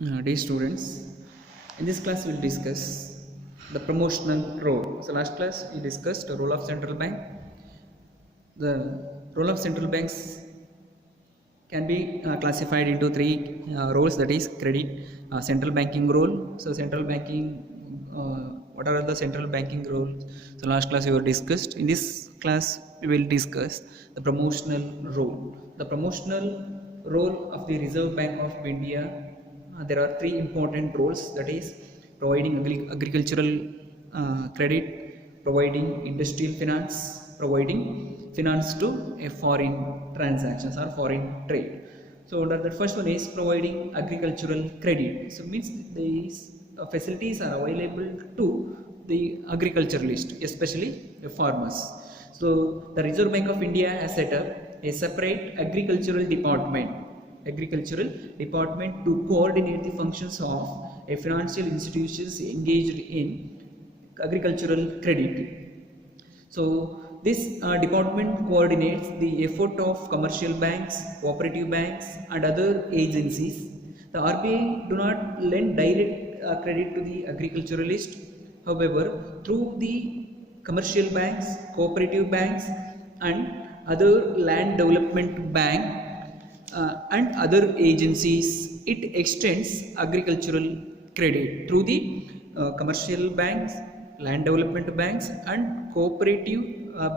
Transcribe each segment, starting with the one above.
Dear students, in this class we will discuss the promotional role. So last class we discussed the role of central bank. The role of central banks can be classified into three roles, that is credit, central banking role. So central banking, what are the central banking roles? So last class we were discussed. In this class we will discuss the promotional role. The promotional role of the Reserve Bank of India, there are three important roles, that is providing agricultural credit, providing industrial finance, providing finance to a foreign transactions or foreign trade. So the first one is providing agricultural credit. So means these facilities are available to the agriculturalist, especially the farmers. So the Reserve Bank of India has set up a separate agricultural department to coordinate the functions of a financial institutions engaged in agricultural credit. So this department coordinates the effort of commercial banks, cooperative banks and other agencies. The RBI do not lend direct credit to the agriculturalist. However, through the commercial banks, cooperative banks and other land development bank and other agencies, it extends agricultural credit through the commercial banks, land development banks and cooperative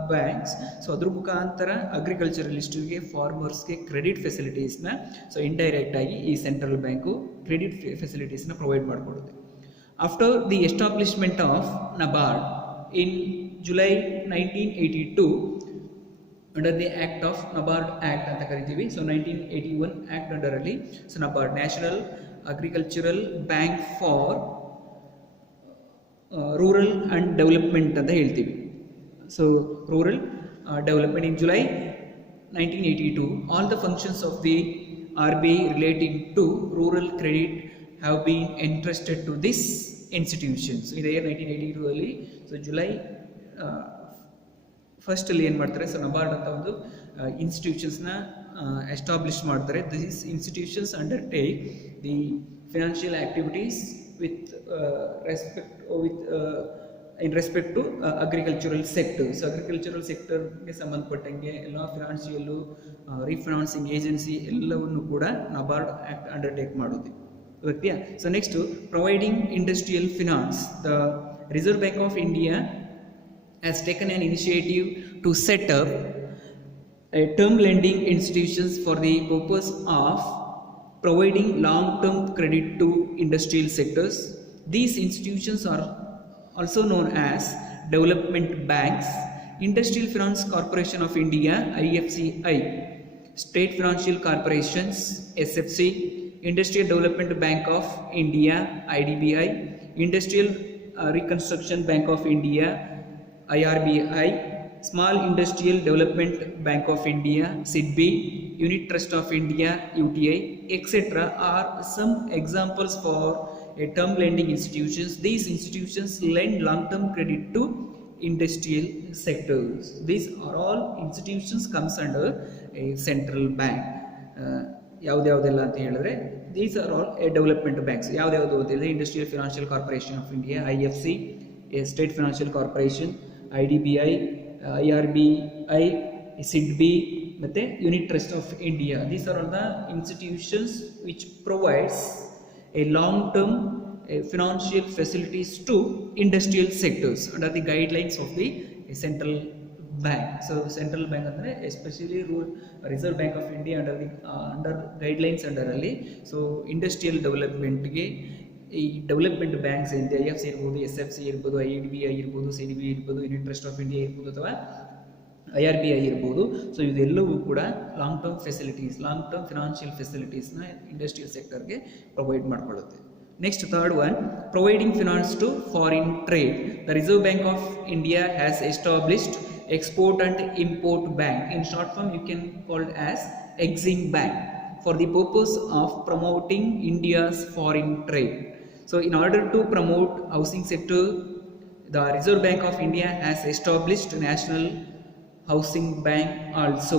banks. So adru mukantara agriculturalist ge farmers ge credit facilities na so indirect agi ee central bank credit facilities na provide madkodutte. After the establishment of NABARD in July 1982, under the act of NABARD Act anta karitivi, so 1981 act under alli, so NABARD National Agricultural Bank for Rural and Development anta heltivi. So rural development in July 1982, all the functions of the RBI relating to rural credit have been entrusted to this institution. So in the year 1982 ಅಲ್ಲಿ, so July first ಅಲ್ಲಿ ಏನು ಮಾಡ್ತಾರೆ, so NABARD ಅಂತ ಒಂದು ಇನ್ಸ್ಟಿಟ್ಯೂಷನ್ಸ್ನ establish ಮಾಡ್ತಾರೆ. This institutions undertake the financial activities with in respect to agricultural sector. So agricultural ಸೆಕ್ಟರ್ಗೆ ಸಂಬಂಧಪಟ್ಟಂಗೆ ಎಲ್ಲ ಫಿನಾನ್ಷಿಯಲ್ಲು, ರೀಫಿನಾನ್ಸಿಂಗ್ ಏಜೆನ್ಸಿ ಎಲ್ಲವನ್ನು ಕೂಡ ನಬಾರ್ಡ್ ಆಕ್ಟ್ ಅಂಡರ್ಟೇಕ್ ಮಾಡೋದು. ಓಕೆಯಾ? So next providing industrial finance. The reserve bank of India has taken an initiative to set up a term lending institutions for the purpose of providing long-term credit to industrial sectors. These institutions are also known as development banks. Industrial Finance Corporation of India (IFCI), State Financial Corporations (SFC), Industrial Development Bank of India (IDBI), Industrial Reconstruction Bank of India (IRBI), Small Industrial Development Bank of India (SIDBI), Unit Trust of India (UTI), etc. are some examples for a term lending institutions. These institutions lend long-term credit to industrial sectors. These are all institutions comes under a central bank. ಯಾವುದ್ಯಾವುದೆಲ್ಲ ಅಂತ ಹೇಳಿದ್ರೆ, these are all a development banks. ಯಾವುದ್ಯಾವುದು ಓದಿದ್ರೆ, industrial financial corporation of India (IFC), state financial corporation IDBI, IRBI, SIDBI ಮತ್ತು unit Trust of India. These are all the institutions which provides A long term financial facilities to industrial sectors under the guidelines of the central bank. So central bank andre especially Reserve Bank of India under guidelines under alli, so industrial development ge ಈ development banks ಏನಿದೆ, IFC ಇರ್ಬೋದು, SFC ಇರ್ಬೋದು, IDBI ಇರ್ಬೋದು, CDBI ಇರ್ಬೋದು, Unit Trust of India ಇರ್ಬೋದು ಅಥವಾ IRBI ಇರ್ಬೋದು. ಸೊ ಇದೆಲ್ಲವೂ ಕೂಡ ಲಾಂಗ್ ಟರ್ಮ್ ಫಿನಾನ್ಷಿಯಲ್ ಫೆಸಿಲಿಟೀಸ್ನ ಇಂಡಸ್ಟ್ರಿಯಲ್ ಸೆಕ್ಟರ್ಗೆ ಪ್ರೊವೈಡ್ ಮಾಡಿಕೊಳ್ಳುತ್ತೆ. Next third one, providing finance to foreign trade. The reserve bank of India has established export and import bank, in short form you can called as EXIM bank, for the purpose of promoting India's foreign trade. So in order to promote housing sector, the Reserve Bank of India has established National Housing Bank also.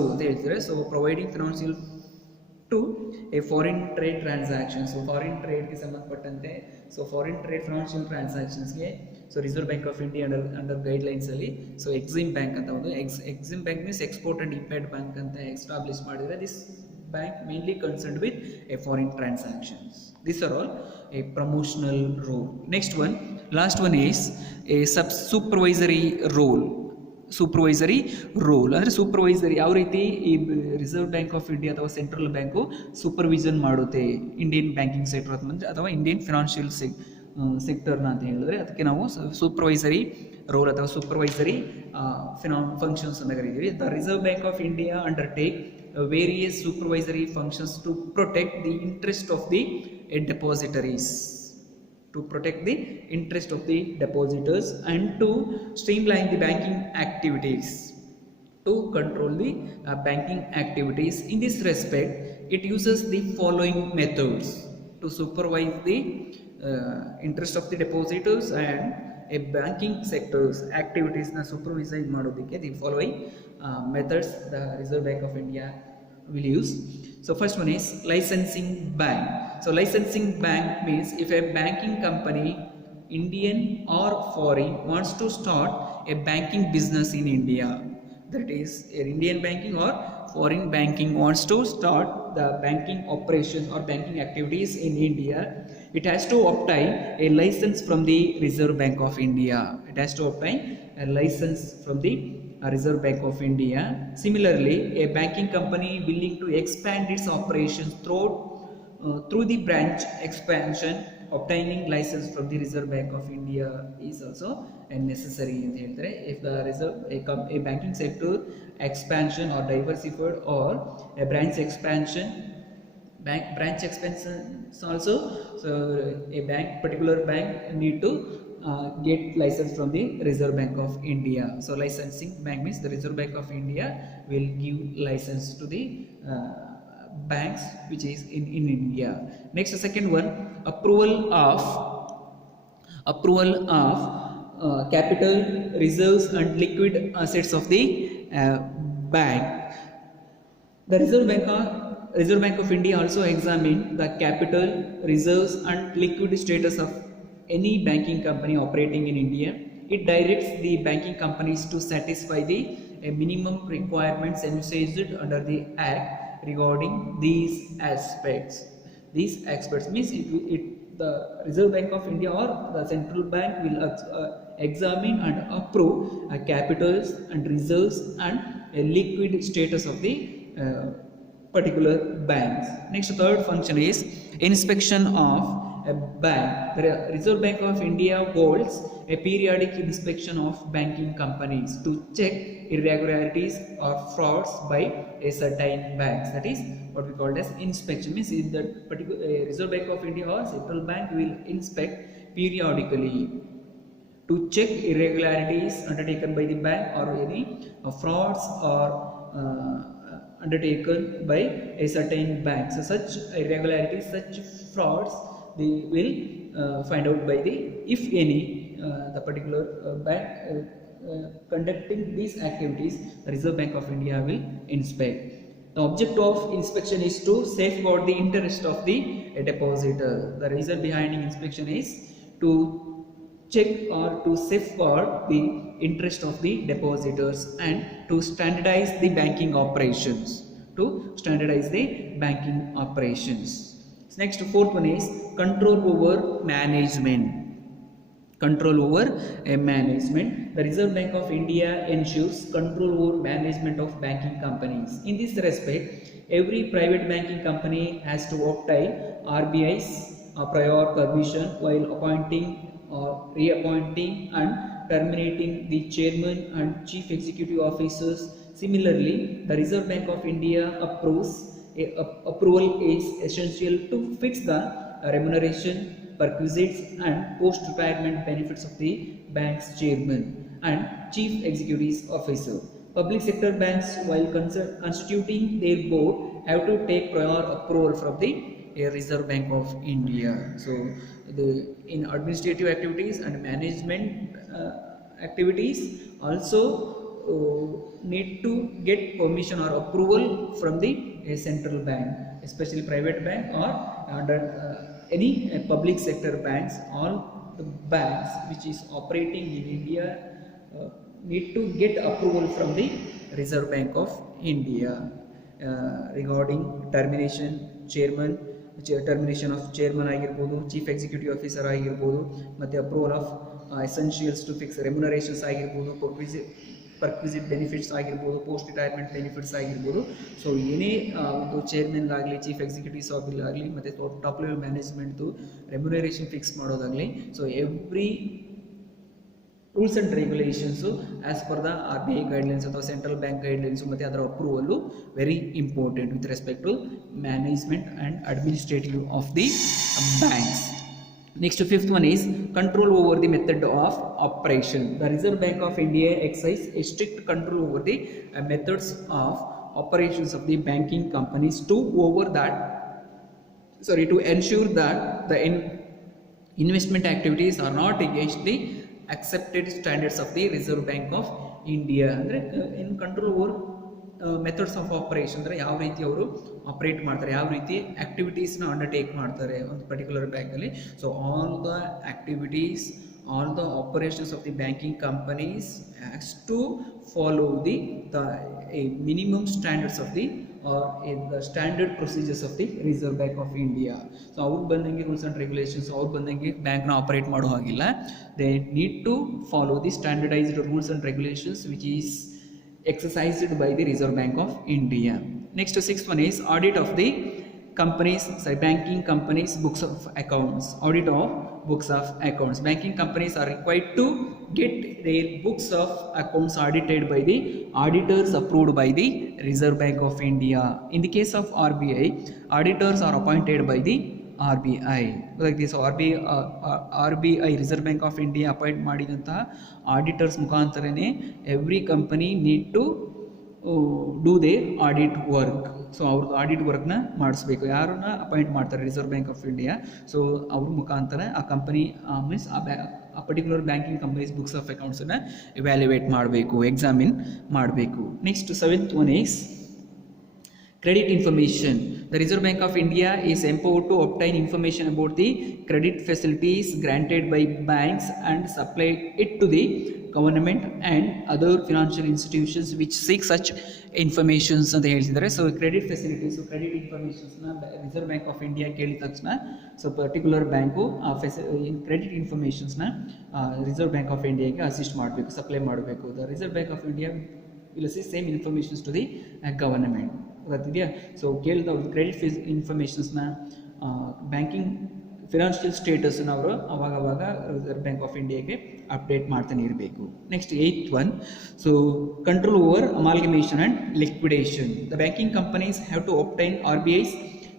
So providing financial to a foreign trade transaction. So foreign ಟ್ರೇಡ್ಗೆ ಸಂಬಂಧಪಟ್ಟಂತೆ, so foreign trade financial ಟ್ರಾನ್ಸಾಕ್ಷನ್ಸ್ಗೆ so reserve bank of India under ಗೈಡ್ಲೈನ್ಸಲ್ಲಿ so EXIM bank ಅಂತ ಒಂದು EXIM bank means export and import bank ಅಂತ establish ಮಾಡಿದರೆ this bank mainly concerned with a foreign transactions. These are all a promotional role. Next one, last one is a supervisory role. Supervisory role ಅಂದರೆ supervisory ಯಾವ ರೀತಿ ಈ Reserve bank of India ಅಥವಾ central bank supervision ಮಾಡುತ್ತೆ Indian banking sector ಅಥವಾ Indian financial ಸೆಕ್ಟರ್ನ ಅಂತ ಹೇಳಿದ್ರೆ ಅದಕ್ಕೆ ನಾವು ಸೂಪರ್ವೈಸರಿ ರೋಲ್ ಅಥವಾ ಸೂಪರ್ವೈಸರಿ ಫಂಕ್ಷನ್ಸ್ ಅಂತ ಕರಿತೀವಿ. The reserve bank of India undertake various supervisory functions to protect the interest of the depositories, to protect the interest of the depositors and to streamline the banking activities, to control the banking activities. In this respect, it uses the following methods to supervise the interest of the depositors and a banking sector's activities na supervise ಮಾಡೋದಕ್ಕೆ the following methods the Reserve Bank of India will use. So first one is licensing bank. So licensing bank means if a banking company, Indian or foreign, wants to start a banking business in India, that is Indian banking or foreign banking wants to start the banking operation or banking activities in India, it has to obtain a license from the Reserve Bank of India. It has to obtain a license from the Reserve Bank of India. Similarly, a banking company willing to expand its operations through the branch expansion, obtaining license from the Reserve Bank of India is also necessary. If the a banking sector expansion or diversified or a branch expansion also, so a particular bank need to get license from the Reserve Bank of India. So licensing bank means the Reserve Bank of India will give license to the banks which is in India. Next, the second one, approval of capital reserves and liquid assets of the bank. The Reserve Bank of India also examine the capital reserves and liquid status of any banking company operating in India. It directs the banking companies to satisfy the minimum requirements envisaged under the Act regarding these aspects. These aspects means the Reserve Bank of India or the central bank will examine and approve capitals and reserves and liquid status of the particular banks. Next, third function is inspection of a bank. The Reserve Bank of India holds a periodic inspection of banking companies to check irregularities or frauds by a certain banks. That is what we call as inspection. Means in that particular Reserve Bank of India or central bank will inspect periodically to check irregularities undertaken by the bank or any frauds or undertaken by a certain bank. So such irregularities, such frauds, they will find out by the, if any, the particular bank conducting these activities, the Reserve Bank of India will inspect. The object of inspection is to safeguard the interest of the depositor. The reason behind inspection is to check or to safeguard the interest of the depositors and to standardize the banking operations. Next, fourth one is control over management. The Reserve Bank of India ensures control over management of banking companies. In this respect, every private banking company has to obtain RBI's prior permission while appointing or reappointing and terminating the chairman and chief executive officers. Similarly, the Reserve Bank of India approval is essential to fix the remuneration, perquisites and post-retirement benefits of the bank's chairman and chief executive officer. Public sector banks, while constituting their board, have to take prior approval from the Reserve Bank of India. So, in administrative activities and management activities also need to get permission or approval from the central bank. especially private bank or under any public sector banks. All the banks which is operating in India need to get approval from the Reserve Bank of India regarding termination of chairman ಆಗಿರ್ಬೋದು, chief executive officer ಆಗಿರ್ಬೋದು, ಮತ್ತು approval of essentials to fix remunerations ಆಗಿರ್ಬೋದು, perquisite benefits ಆಗಿರ್ಬೋದು, post retirement benefits ಆಗಿರ್ಬೋದು. So ಏನೇ ಒಂದು ಚೇರ್ಮನ್ಗಾಗಲಿ, chief executives ಆಗಲಿ, ಮತ್ತು ಟಾಪ್ ಲೆವೆಲ್ ಮ್ಯಾನೇಜ್ಮೆಂಟ್ದು ರೆಮ್ಯುನರೇಷನ್ ಫಿಕ್ಸ್ ಮಾಡೋದಾಗಲಿ, so every rules and regulations as per the RBI guidelines ಅಥವಾ ಸೆಂಟ್ರಲ್ ಬ್ಯಾಂಕ್ ಗೈಡ್ಲೈನ್ಸು ಮತ್ತು ಅದರ approval very important with respect to management and administrative of the banks. Next, fifth one is control over the method of operation. The Reserve Bank of India exercise a strict control over the methods of operations of the banking companies to ensure that the investment activities are not against the accepted standards of the Reserve Bank of India. ಅಂದರೆ in control over methods of operation ಅಂದರೆ ಯಾವ ರೀತಿ ಅವರು operate ಮಾಡ್ತಾರೆ, ಯಾವ ರೀತಿ ಆ್ಯಕ್ಟಿವಿಟೀಸ್ನ undertake ಮಾಡ್ತಾರೆ ಒಂದು ಪರ್ಟಿಕ್ಯುಲರ್ ಬ್ಯಾಂಕಲ್ಲಿ. So all the activities, all the operations of the banking companies has to follow the minimum standards of the the standard procedures of the Reserve bank of India. So ಅವ್ರಿಗೆ ಬಂದಂಗೆ rules and regulations ಅವ್ರು ಬಂದಂಗೆ ಬ್ಯಾಂಕ್ನ operate ಮಾಡೋ ಹಾಗಿಲ್ಲ. They need to follow the standardised rules and regulations which is exercised by the Reserve Bank of India. Next, sixth one is audit of the banking companies books of accounts. Audit of books of accounts. Banking companies are required to get their books of accounts audited by the auditors approved by the Reserve Bank of India. In the case of RBI, auditors are appointed by the RBI. Like this, RBI Reserve Bank of India appoint ಮಾಡಿದಂತಹ auditors ಮುಖಾಂತರನೇ every company need to do their audit work. So ಅವ್ರದ್ದು audit ವರ್ಕ್ನ ಮಾಡಿಸ್ಬೇಕು. ಯಾರನ್ನ appoint ಮಾಡ್ತಾರೆ Reserve bank of India, so ಅವ್ರ ಮುಖಾಂತರ ಆ ಕಂಪನಿ ಮೀನ್ಸ್ ಆ particular banking companies books of ಅಕೌಂಟ್ಸನ್ನು ಇವ್ಯಾಲ್ಯುವೇಟ್ ಮಾಡಬೇಕು, ಎಕ್ಸಾಮಿನ್ ಮಾಡಬೇಕು. Next seventh one is credit information. The Reserve Bank of India is empowered to obtain information about the credit facilities granted by banks and supply it to the government and other financial institutions which seek such informations ಅಂತ ಹೇಳ್ತಿದ್ದಾರೆ. So credit facilities, credit ಇನ್ಫಾರ್ಮೇಷನ್ಸ್ನ reserve bank of India ಕೇಳಿದ ತಕ್ಷಣ so particular bank ಆ credit ಇನ್ಫಾರ್ಮೇಷನ್ಸ್ನ reserve bank of ಇಂಡಿಯಾಗೆ assist ಮಾಡಬೇಕು, supply ಮಾಡಬೇಕು. The reserve bank of India will assist same informations to the government. ಗೊತ್ತಿದೆಯಾ? ಸೊ ಕೇಳಿದ ಅವ್ರದ್ದು ಕ್ರೆಡಿಟ್ ಇನ್ಫಾರ್ಮೇಷನ್ಸ್ನ, ಬ್ಯಾಂಕಿಂಗ್ ಫಿನಾನ್ಷಿಯಲ್ ಸ್ಟೇಟಸ್ನ ಅವರು ಅವಾಗವಾಗ ರಿಸರ್ವ್ ಬ್ಯಾಂಕ್ ಆಫ್ ಇಂಡಿಯಾಗೆ ಅಪ್ಡೇಟ್ ಮಾಡ್ತಾನೆ ಇರಬೇಕು. Next eighth one, so control over amalgamation and liquidation. The banking companies have to obtain RBI's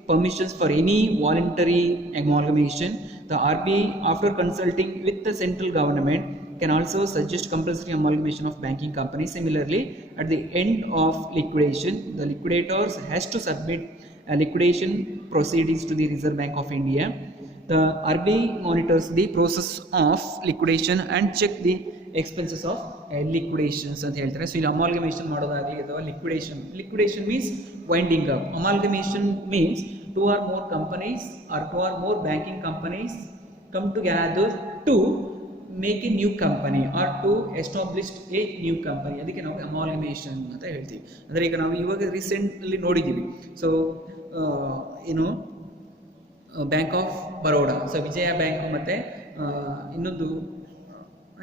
permissions for any voluntary amalgamation. The RBI, after consulting with the central government, can also suggest compulsory amalgamation of banking companies. Similarly, at the end of liquidation, the liquidators has to submit liquidation proceedings to the Reserve Bank of India. The RBI monitors the process of liquidation and check the expenses of liquidations ಅಂತ ಹೇಳ್ತಾರೆ. So ಇಲ್ಲಿ amalgamation ಮಾಡೋದಾಗಲಿ ಅಥವಾ liquidation means winding up. Amalgamation means two or more companies or two or more banking companies come together to make a new company or to establish a new company. ಅದಕ್ಕೆ ನಾವು amalgamation ಅಂತ ಹೇಳ್ತೀವಿ. ಅಂದರೆ ಈಗ ನಾವು ಇವಾಗ ರೀಸೆಂಟ್ಲಿ ನೋಡಿದ್ದೀವಿ. So ಏನು bank of Baroda, so Vijaya bank ಮತ್ತು ಇನ್ನೊಂದು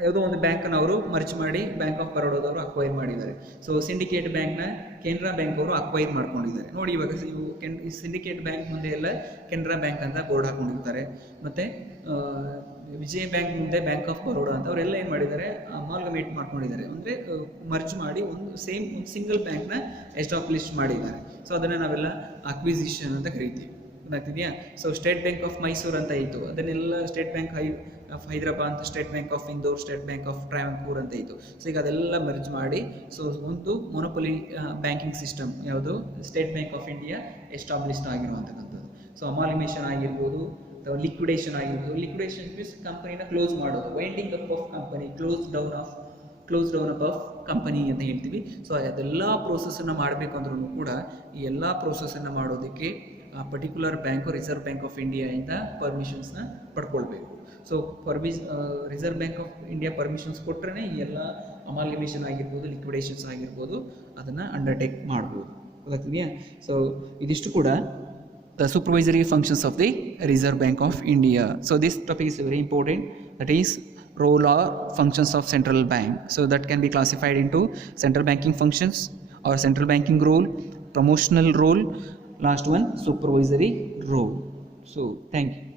ಯಾವುದೋ ಒಂದು ಬ್ಯಾಂಕನ್ನು ಅವರು ಮರ್ಚ್ ಮಾಡಿ ಬ್ಯಾಂಕ್ ಆಫ್ ಬರೋಡಾದವರು ಅಕ್ವೈರ್ ಮಾಡಿದ್ದಾರೆ. ಸೊ ಸಿಂಡಿಕೇಟ್ ಬ್ಯಾಂಕ್ನ ಕೆನರಾ ಬ್ಯಾಂಕ್ ಅವರು ಅಕ್ವೈರ್ ಮಾಡ್ಕೊಂಡಿದ್ದಾರೆ. ನೋಡಿ ಇವಾಗ ಇವು ಸಿಂಡಿಕೇಟ್ ಬ್ಯಾಂಕ್ ಮುಂದೆ ಎಲ್ಲ ಕೆನರಾ ಬ್ಯಾಂಕ್ ಅಂತ ಬೋರ್ಡ್ ಹಾಕೊಂಡಿರ್ತಾರೆ, ಮತ್ತು ವಿಜಯ ಬ್ಯಾಂಕ್ ಮುಂದೆ ಬ್ಯಾಂಕ್ ಆಫ್ ಬರೋಡಾ ಅಂತ ಅವರೆಲ್ಲ ಏನು ಮಾಡಿದ್ದಾರೆ, ಅಮಾಲ್ಗಮೇಟ್ ಮಾಡ್ಕೊಂಡಿದ್ದಾರೆ. ಅಂದರೆ ಮರ್ಚ್ ಮಾಡಿ ಒಂದು ಸಿಂಗಲ್ ಬ್ಯಾಂಕ್ನ ಎಸ್ಟಾಬ್ಲಿಷ್ ಮಾಡಿದ್ದಾರೆ. ಸೊ ಅದನ್ನು ನಾವೆಲ್ಲ ಅಕ್ವಿಸಿಷನ್ ಅಂತ ಕರಿತೀವಿ. ಗೊತ್ತಾಗ್ತಿದೆಯಾ? So state bank of Mysuru ಅಂತ ಇತ್ತು, ಅದನ್ನೆಲ್ಲ ಸ್ಟೇಟ್ ಬ್ಯಾಂಕ್ ಆಫ್ ಹೈದರಾಬಾದ್ ಅಂತ, state bank of Indore, state bank of Travancore ಅಂತ ಇತ್ತು. ಸೊ ಈಗ ಅದೆಲ್ಲ ಮರ್ಜ್ ಮಾಡಿ ಸೊ ಒಂದು ಮೊನೊಪೊಲಿ ಬ್ಯಾಂಕಿಂಗ್ ಸಿಸ್ಟಮ್ ಯಾವುದು state bank of India established ಆಗಿರುವಂಥಕ್ಕಂಥದ್ದು. ಸೊ ಅಮಾಲ್ಗಮೇಷನ್ ಆಗಿರ್ಬೋದು ಅಥವಾ ಲಿಕ್ವಿಡೇಷನ್ ಆಗಿರ್ಬೋದು. ಲಿಕ್ವಿಡೇಷನ್ ಮೀನ್ಸ್ ಕಂಪನಿನ ಕ್ಲೋಸ್ ಮಾಡೋದು, winding up of company, close down up of company ಅಂತ ಹೇಳ್ತೀವಿ. ಸೊ ಅದೆಲ್ಲ ಪ್ರೋಸೆಸನ್ನು ಮಾಡಬೇಕು ಅಂದ್ರೂ ಕೂಡ ಈ ಎಲ್ಲ ಪ್ರೋಸೆಸನ್ನು ಮಾಡೋದಕ್ಕೆ ಆ particular bank reserve bank of ಇಂಡಿಯಾಯಿಂದ ಪರ್ಮಿಷನ್ಸ್ನ ಪಡ್ಕೊಳ್ಬೇಕು. So reserve bank of India permissions ಕೊಟ್ಟರೆ ಈ ಎಲ್ಲ ಅಮಾಲ್ಗಮೇಷನ್ ಆಗಿರ್ಬೋದು, ಲಿಕ್ವಿಡೇಷನ್ಸ್ ಆಗಿರ್ಬೋದು, ಅದನ್ನು ಅಂಡರ್ಟೇಕ್ ಮಾಡ್ಬೋದು. ಗೊತ್ತಾಗ್ತಿದೆಯಾ? ಸೊ ಇದಿಷ್ಟು ಕೂಡ the supervisory functions of the Reserve Bank of India. So this topic is very important, that is role or functions of central bank. So that can be classified into central banking functions or central banking role, promotional role, last one supervisory role. So thank you.